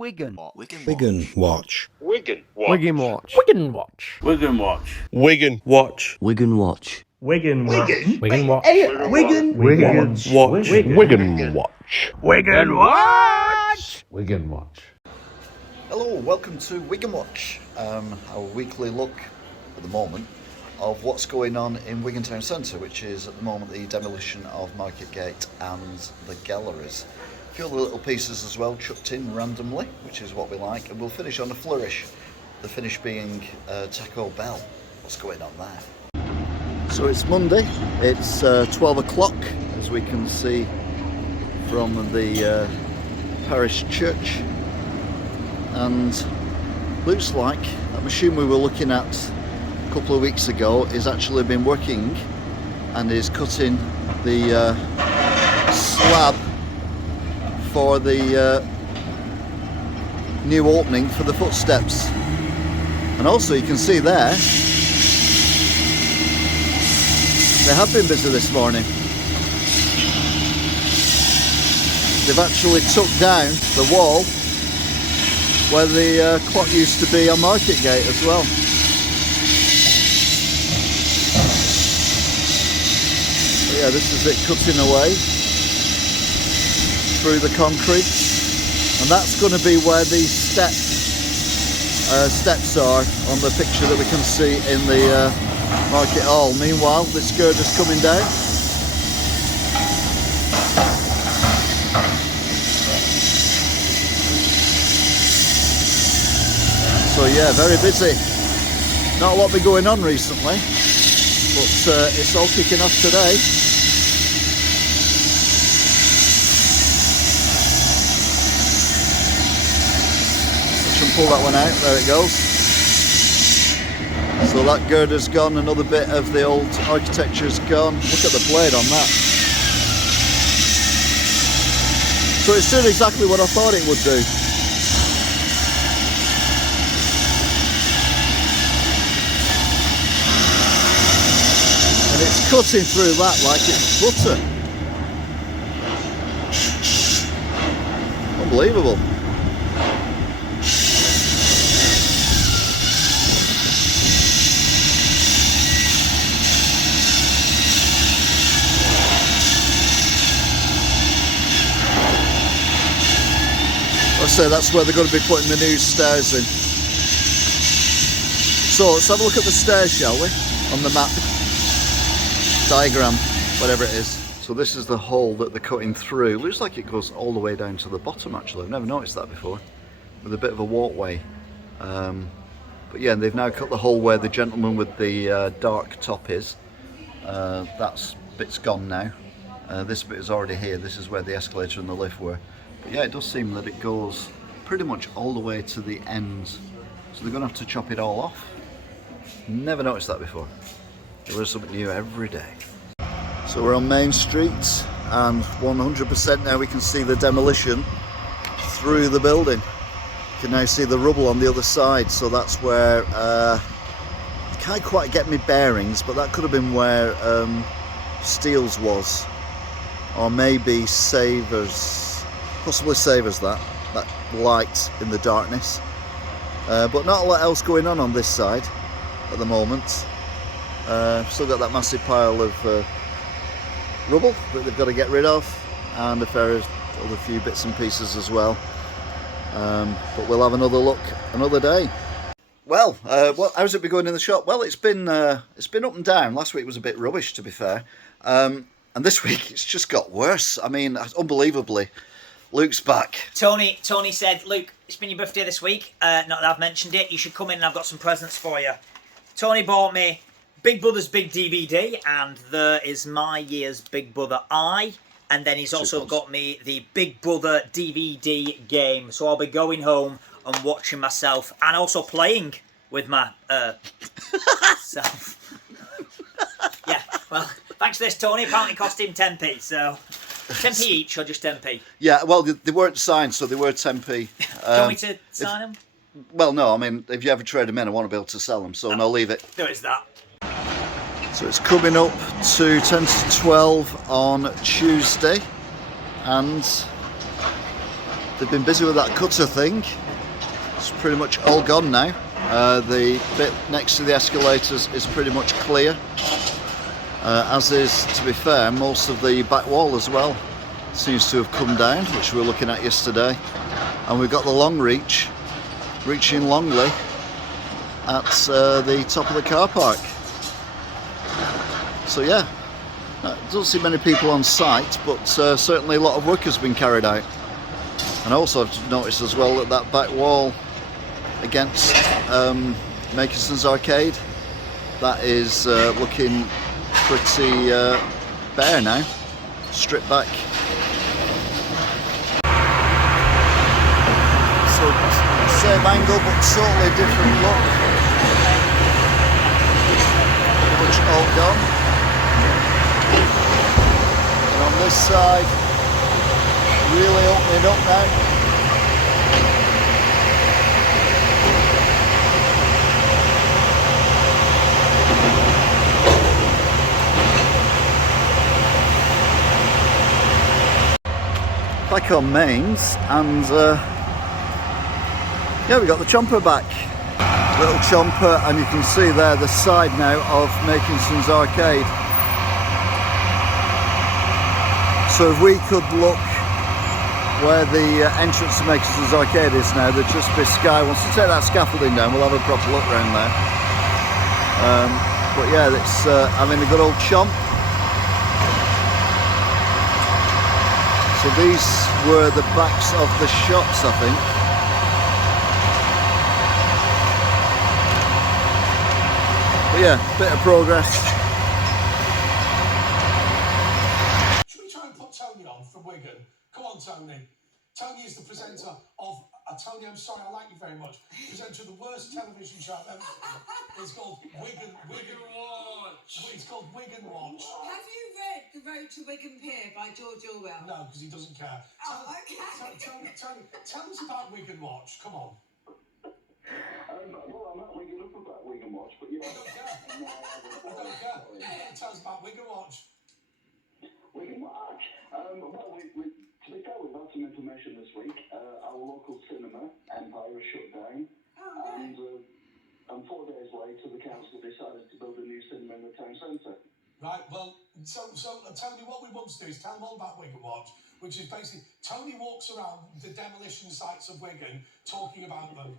Wigan. Wigan Watch. Wigan Watch. Wigan Watch. Wigan Watch. Wigan Watch. Wigan Watch. Wigan Watch. Wigan Watch. Wigan Watch. Wigan. Wigan Watch. Wigan Watch. Wigan Watch. Wigan Watch. Hello, welcome to Wigan Watch, our weekly look at the moment of what's going on in Wigan Town Centre, which is at the moment the demolition of Market Gate and the galleries. A few other little pieces as well chucked in randomly, which is what we like, and we'll finish on a flourish. The finish being Taco Bell. What's going on there? So it's Monday, it's 12 o'clock, as we can see from the parish church, and looks like that machine we were looking at a couple of weeks ago is actually been working and is cutting the slab for the new opening for the footsteps. And also you can see there, they have been busy this morning. They've actually took down the wall where the clock used to be on Market Gate as well. But yeah, this is it cutting away through the concrete, and that's going to be where these steps are on the picture that we can see in the Market Hall. Meanwhile, this girder's coming down. So yeah, very busy. Not a lot been going on recently, but it's all kicking off today. Pull that one out, there it goes. So that girder's gone, another bit of the old architecture's gone. Look at the blade on that. So it's doing exactly what I thought it would do. And it's cutting through that like it's butter. Unbelievable. So that's where they're going to be putting the new stairs in. So let's have a look at the stairs, shall we? On the map, diagram, whatever it is. So this is the hole that they're cutting through. Looks like it goes all the way down to the bottom actually. I've never noticed that before. With a bit of a walkway. But yeah, they've now cut the hole where the gentleman with the dark top is. That bit's gone now. This bit is already here. This is where the escalator and the lift were. But yeah, it does seem that it goes pretty much all the way to the end. So they're going to have to chop it all off. Never noticed that before. There was something new every day. So we're on Main Street, and 100% now we can see the demolition through the building. You can now see the rubble on the other side. So that's where, I can't quite get me bearings, but that could have been where Steele's was. Or maybe Savers. Possibly Savers, that light in the darkness, but not a lot else going on this side at the moment. Still got that massive pile of rubble that they've got to get rid of, and a few bits and pieces as well. But we'll have another look another day. Well, how's it been going in the shop? Well, it's been up and down. Last week was a bit rubbish, to be fair, and this week it's just got worse. I mean, unbelievably. Luke's back. Tony said, Luke, it's been your birthday this week. Not that I've mentioned it. You should come in and I've got some presents for you. Tony bought me Big Brother's big DVD, and there is my year's Big Brother Eye. And then he's also got me the Big Brother DVD game. So I'll be going home and watching myself, and also playing with my self. Yeah, well, thanks for this, Tony. Apparently it cost him 10p, so... 10p each or just 10p? Yeah, well, they weren't signed, so they were 10p. Do you want me to sign them? Well, no, I mean, if you ever trade them in, I want to be able to sell them, so no, leave it. There is that. So it's coming up to 10 to 12 on Tuesday, and They've been busy with that cutter thing. It's pretty much all gone now. The bit next to the escalators is pretty much clear. As is, to be fair, most of the back wall as well seems to have come down, which we were looking at yesterday. And we've got the long reach, reaching Longley at the top of the car park. So yeah, don't see many people on site, but certainly a lot of work has been carried out. And also I've noticed as well that that back wall against Makerson's Arcade, that is looking pretty bare now, stripped back. So same angle but totally different look. Pretty much all gone. And on this side, really opening up now. Back on mains, and yeah, we got the chomper back. Little chomper, and you can see there the side now of Makinson's Arcade. So if we could look where the entrance to Makinson's Arcade is now, there'd just be sky. Once we take that scaffolding down, we'll have a proper look around there. But yeah, it's having a good old chomp. So these were the backs of the shops, I think. But yeah, bit of progress. Should we try and put Tony on from Wigan? Come on, Tony. Tony is the presenter of... Tony, I'm sorry, I like you very much. Presenter of the worst television show I've ever seen. It's called Wigan Watch. It's called Wigan Watch. Have you read The Road to Wigan Pier by George Orwell? No, because he doesn't care. Oh, okay. Tony, tell us about Wigan Watch. Come on. Well, I'm not ringing up about Wigan Watch, but yeah. I don't care. I don't care. Tell us about Wigan Watch. Wigan Watch? Well, to be fair, we've had some information this week. Our local cinema, Empire, is shut down. Oh, And 4 days later, the council decided to build a new cinema in the town centre. Right, well, so Tony, what we want to do is tell them all about Wigan Watch, which is basically, Tony walks around the demolition sites of Wigan talking about them.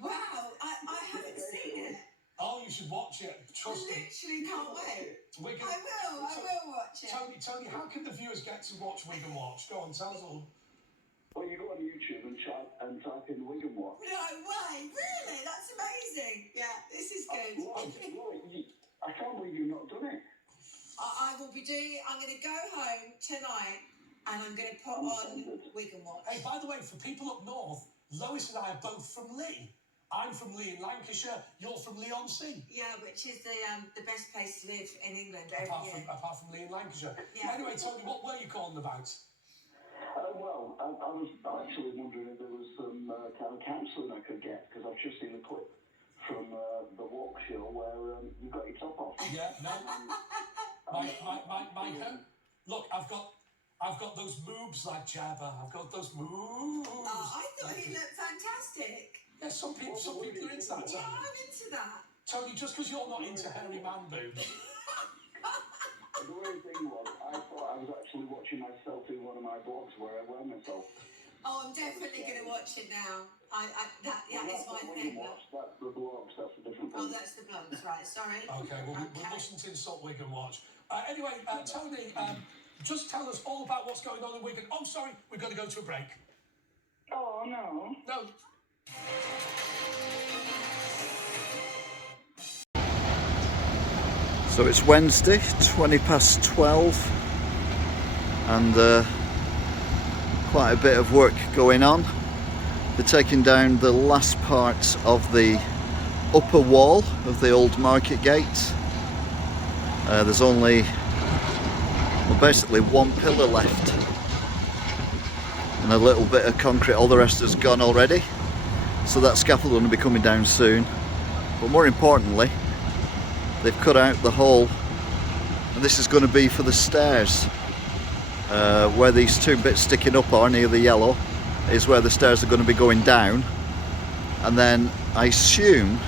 wow, I haven't seen it. Oh, you should watch it. Trust me. I literally can't wait. Wigan. I will watch it. Tony, how can the viewers get to watch Wigan Watch? Go on, tell us all. Well, you go on YouTube and type in Wigan Watch. No way, really? That's amazing. Yeah, this is good. I can't believe you've not done it. I will be doing it. I'm going to go home tonight and I'm going to put on Wigan Watch. Hey, by the way, for people up north, Lois and I are both from Lee. I'm from Lee in Lancashire. You're from Leigh-on-Sea. Yeah, which is the best place to live in England Apart from Lee in Lancashire. Yeah. Anyway, Tony, what were you calling about? Well, I was actually wondering if there was some kind of counselling I could get, because I've just seen a clip from the walk show where you got your top off. Yeah, no. My look, I've got those moves like Jabba. I've got those moves. Oh, I thought he looked fantastic. Yeah, some people are into that. Yeah, I'm into that. Tony, just because you're not into hairy man boobs. The weird thing was, I thought I was actually watching myself in one of my vlogs where I wear myself. Oh, I'm definitely going to watch it now. That is my thing. That's the vlogs, that's the different thing. Oh, that's the vlogs, right, sorry. Okay, well, we mustn't insult Wigan Watch. Anyway, Tony, just tell us all about what's going on in Wigan. Oh, sorry, we've got to go to a break. Oh, no. No. So it's Wednesday, 12:20, and quite a bit of work going on. They're taking down the last part of the upper wall of the old market gate. There's only, well, basically one pillar left and a little bit of concrete. All the rest has gone already, so that scaffold will be coming down soon. But more importantly, they've cut out the hole, and this is going to be for the stairs, where these two bits sticking up are near the yellow. is where the stairs are going to be going down, and then I assume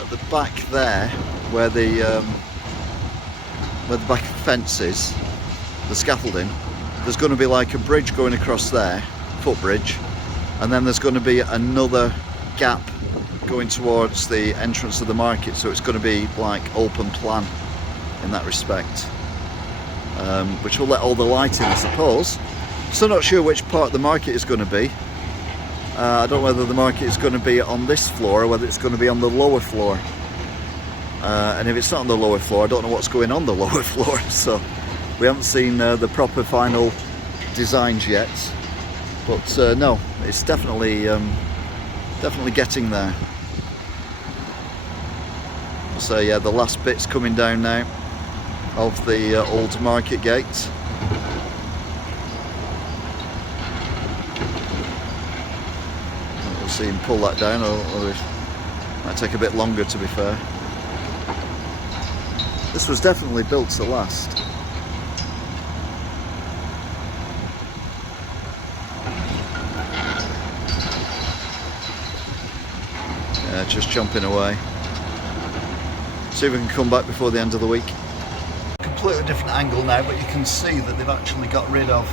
at the back there, where the back fence is, the scaffolding, there's going to be like a bridge going across there, footbridge, and then there's going to be another gap going towards the entrance of the market, so it's going to be like open plan in that respect, which will let all the light in, I suppose. Still not sure which part the market is going to be. I don't know whether the market is going to be on this floor or whether it's going to be on the lower floor, and if it's not on the lower floor, I don't know what's going on the lower floor, so we haven't seen the proper final designs yet, but no, it's definitely getting there. So yeah, the last bit's coming down now of the old market gate. We'll see him pull that down, or it might take a bit longer, to be fair. This was definitely built to last. Yeah, just jumping away. See if we can come back before the end of the week. Completely different angle now, but you can see that they've actually got rid of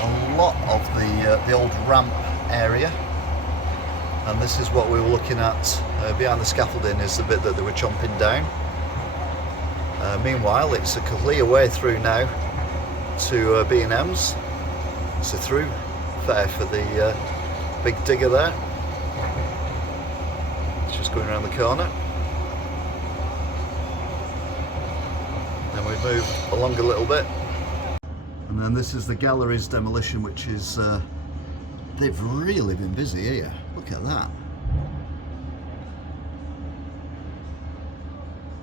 a lot of the old ramp area, and this is what we were looking at behind the scaffolding, is the bit that they were chomping down. Meanwhile, it's a clear way through now to B&M's. It's a through fare for the big digger there. It's just going around the corner. Then we move along a little bit. And then this is the gallery's demolition, which is, they've really been busy here. Look at that.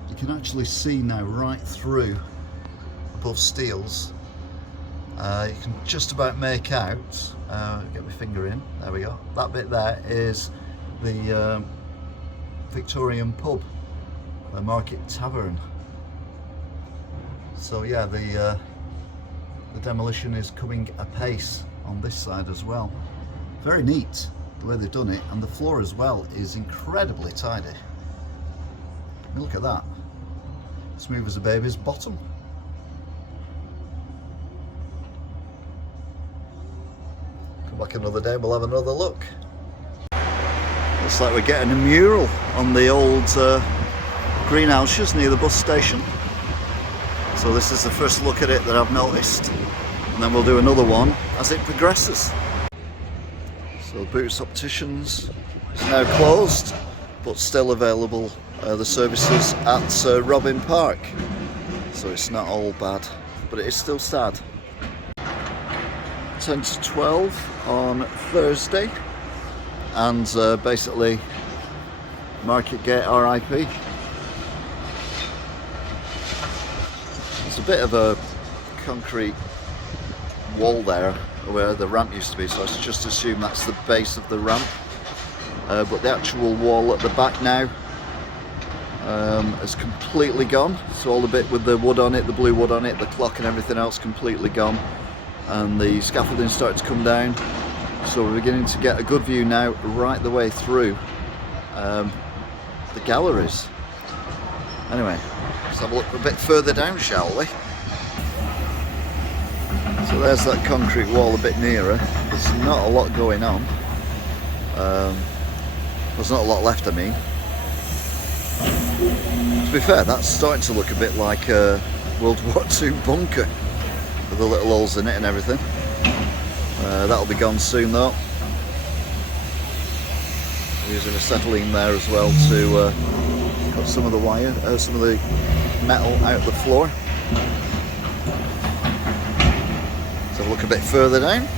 You can actually see now right through above steels. You can just about make out, get my finger in, there we go, that bit there is the Victorian pub, the Market Tavern. So yeah, the demolition is coming apace on this side as well. Very neat the way they've done it, and the floor as well is incredibly tidy. I mean, look at that. Smooth as a baby's bottom. Come back another day, we'll have another look. Looks like we're getting a mural on the old greenhouses near the bus station. So this is the first look at it that I've noticed, and then we'll do another one as it progresses. So Boots Opticians is now closed, but still available, the services at Robin Park. So it's not all bad, but it is still sad. 10 to 12 on Thursday, and basically Market Gate RIP. There's a bit of a concrete wall there where the ramp used to be, so I just assume that's the base of the ramp, but the actual wall at the back now is completely gone, so all the bit with the wood on it, the blue wood on it, the clock and everything else completely gone, and the scaffolding started to come down, so we're beginning to get a good view now right the way through the galleries. Anyway, let's have a look a bit further down, shall we? So there's that concrete wall a bit nearer. There's not a lot going on. There's not a lot left, I mean. To be fair, that's starting to look a bit like a World War II bunker with the little holes in it and everything. That'll be gone soon though. We're using acetylene there as well to cut some of the wire, some of the metal out of the floor. Let's have a look a bit further down.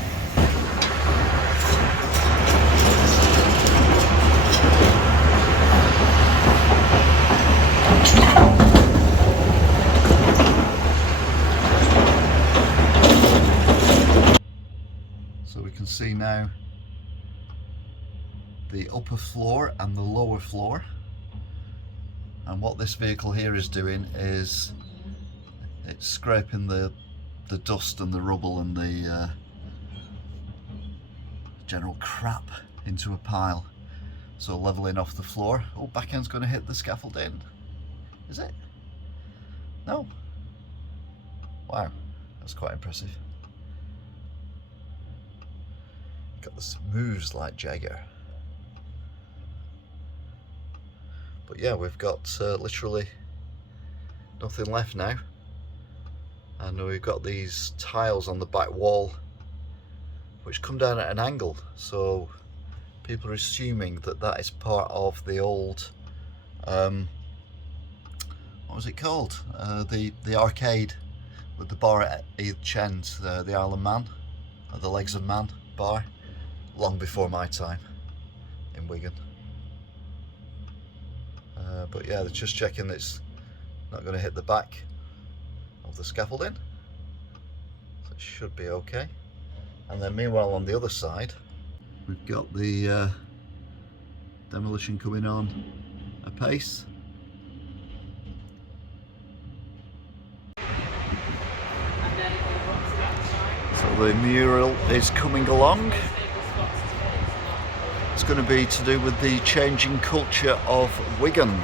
So we can see now the upper floor and the lower floor, and what this vehicle here is doing is it's scraping the dust and the rubble and the general crap into a pile. So levelling off the floor. Oh, backend's going to hit the scaffolding. Is it? No. Wow, that's quite impressive. Got this moves like Jagger. But yeah, we've got literally nothing left now. And we've got these tiles on the back wall which come down at an angle, so people are assuming that that is part of the old what was it called, the arcade with the bar at each end, the Isle of Man, or the Legs of Man bar, long before my time in Wigan. But yeah, they're just checking that it's not going to hit the back of the scaffolding, so it should be okay. And then meanwhile on the other side we've got the demolition coming on apace. So the mural is coming along. It's going to be to do with the changing culture of Wigan.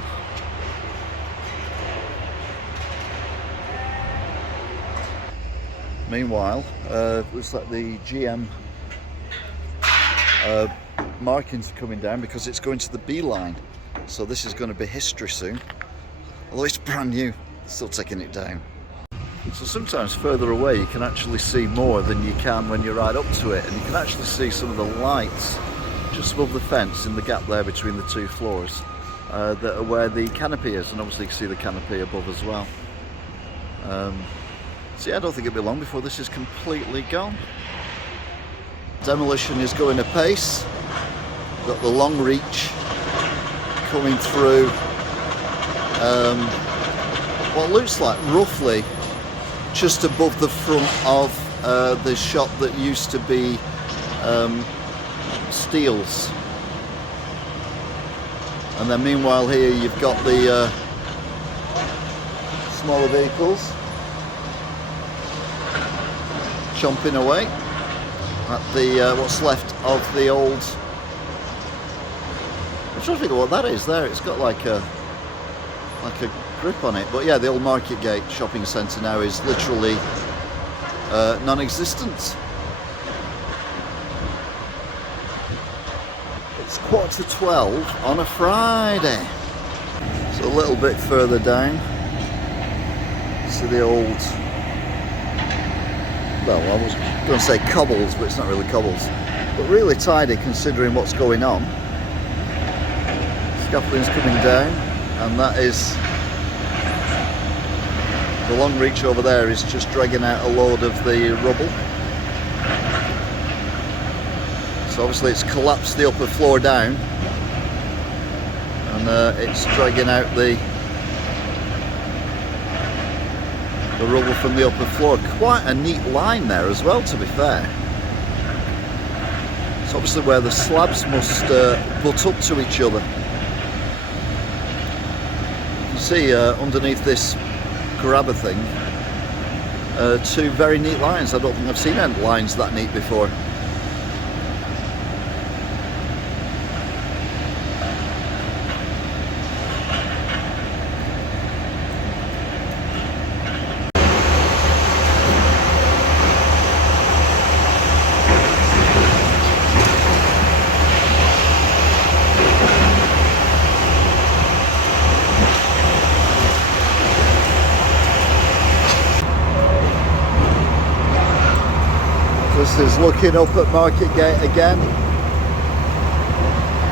Meanwhile, looks like the GM markings are coming down because it's going to the B line. So this is going to be history soon. Although it's brand new, still taking it down. So sometimes further away you can actually see more than you can when you're right up to it, and you can actually see some of the lights just above the fence in the gap there between the two floors that are where the canopy is, and obviously you can see the canopy above as well. So yeah, I don't think it'll be long before this is completely gone. Demolition is going apace. Got the long reach coming through what looks like roughly just above the front of the shop that used to be Steele's. And then meanwhile here you've got the smaller vehicles chomping away at the what's left of the old. I'm trying to figure what that is there. It's got like a grip on it, but yeah, the old Market Gate shopping centre now is literally non-existent. It's 11:45 on a Friday. So a little bit further down, see the old, well, I was going to say cobbles, but it's not really cobbles, but really tidy considering what's going on. Scaffolding's coming down, and that is the long reach over there is just dragging out a load of the rubble. So obviously it's collapsed the upper floor down, and it's dragging out the rubble from the upper floor. Quite a neat line there as well, to be fair. It's obviously where the slabs must butt up to each other. You can see underneath this grabber thing, two very neat lines. I don't think I've seen any lines that neat before. This is looking up at Market Gate again.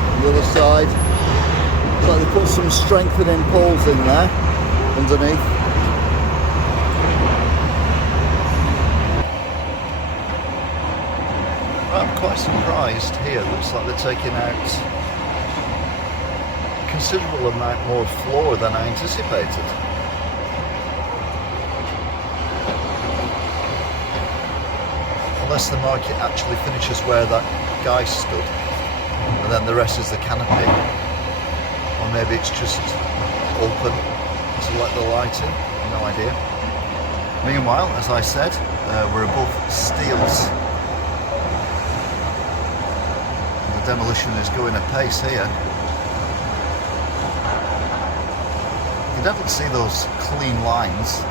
On the other side, looks like they put some strengthening poles in there underneath. Well, I'm quite surprised here. Looks like they're taking out a considerable amount more floor than I anticipated. Unless the market actually finishes where that guy stood, and then the rest is the canopy, or maybe it's just open to let the light in. No idea. Meanwhile, as I said, we're above Steele's The Demolition is going apace here. You can definitely see those clean lines.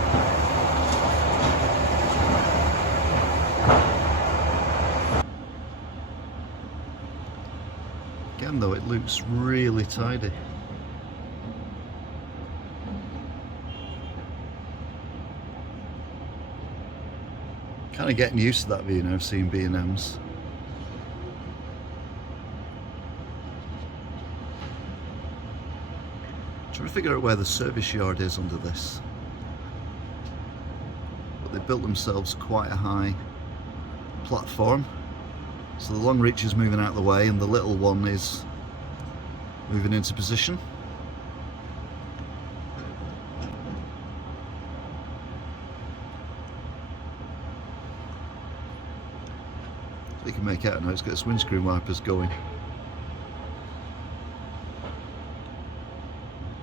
Again though, it looks really tidy. Kind of getting used to that view now, seeing B&Ms. Trying to figure out where the service yard is under this. But they built themselves quite a high platform. So the long reach is moving out of the way and the little one is moving into position. So you can make out now it's got its windscreen wipers going.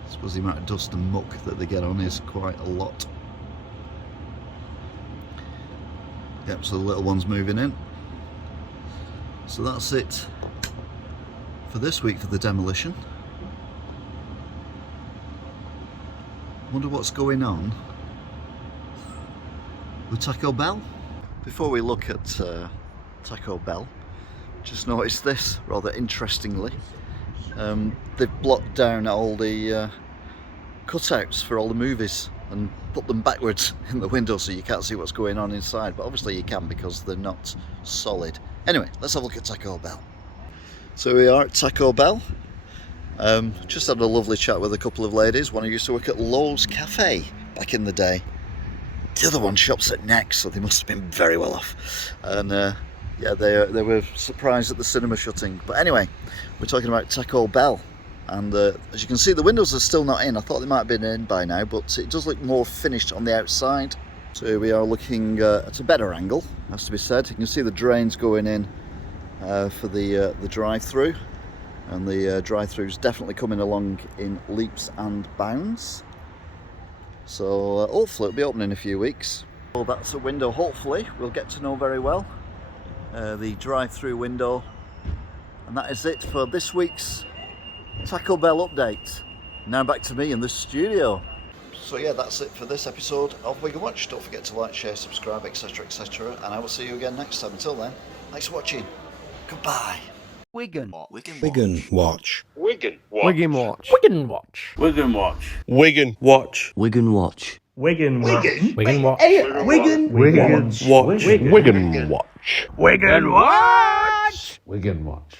I suppose the amount of dust and muck that they get on is quite a lot. Yep, so the little one's moving in. So that's it for this week for the Demolition. Wonder what's going on with Taco Bell? Before we look at Taco Bell, just noticed this rather interestingly. They've blocked down all the cutouts for all the movies and put them backwards in the window so you can't see what's going on inside, but obviously you can because they're not solid. Anyway, let's have a look at Taco Bell. So we are at Taco Bell. Just had a lovely chat with a couple of ladies. One who used to work at Lowe's Cafe back in the day. The other one shops at Next, so they must have been very well off. And yeah, they were surprised at the cinema shutting. But anyway, we're talking about Taco Bell. And as you can see, the windows are still not in. I thought they might have been in by now, but it does look more finished on the outside. So we are looking at a better angle, has to be said. You can see the drains going in for the drive-through. And the drive-through's definitely coming along in leaps and bounds. So hopefully it'll be open in a few weeks. Well, that's a window hopefully we'll get to know very well. The drive-through window. And that is it for this week's Taco Bell update. Now back to me in the studio. So yeah, that's it for this episode of Wigan Watch. Don't forget to like, share, subscribe, etc, etc, and I will see you again next time. Until then, thanks for watching. Goodbye. Wigan. Wigan Watch. Wigan Watch. Wigan Watch. Wigan Watch. Wigan Watch. Wigan Watch. Wigan Watch. Wigan Watch. Wigan Watch. Wigan Wigan Watch. Wigan Watch. Wigan Watch. Wigan Watch.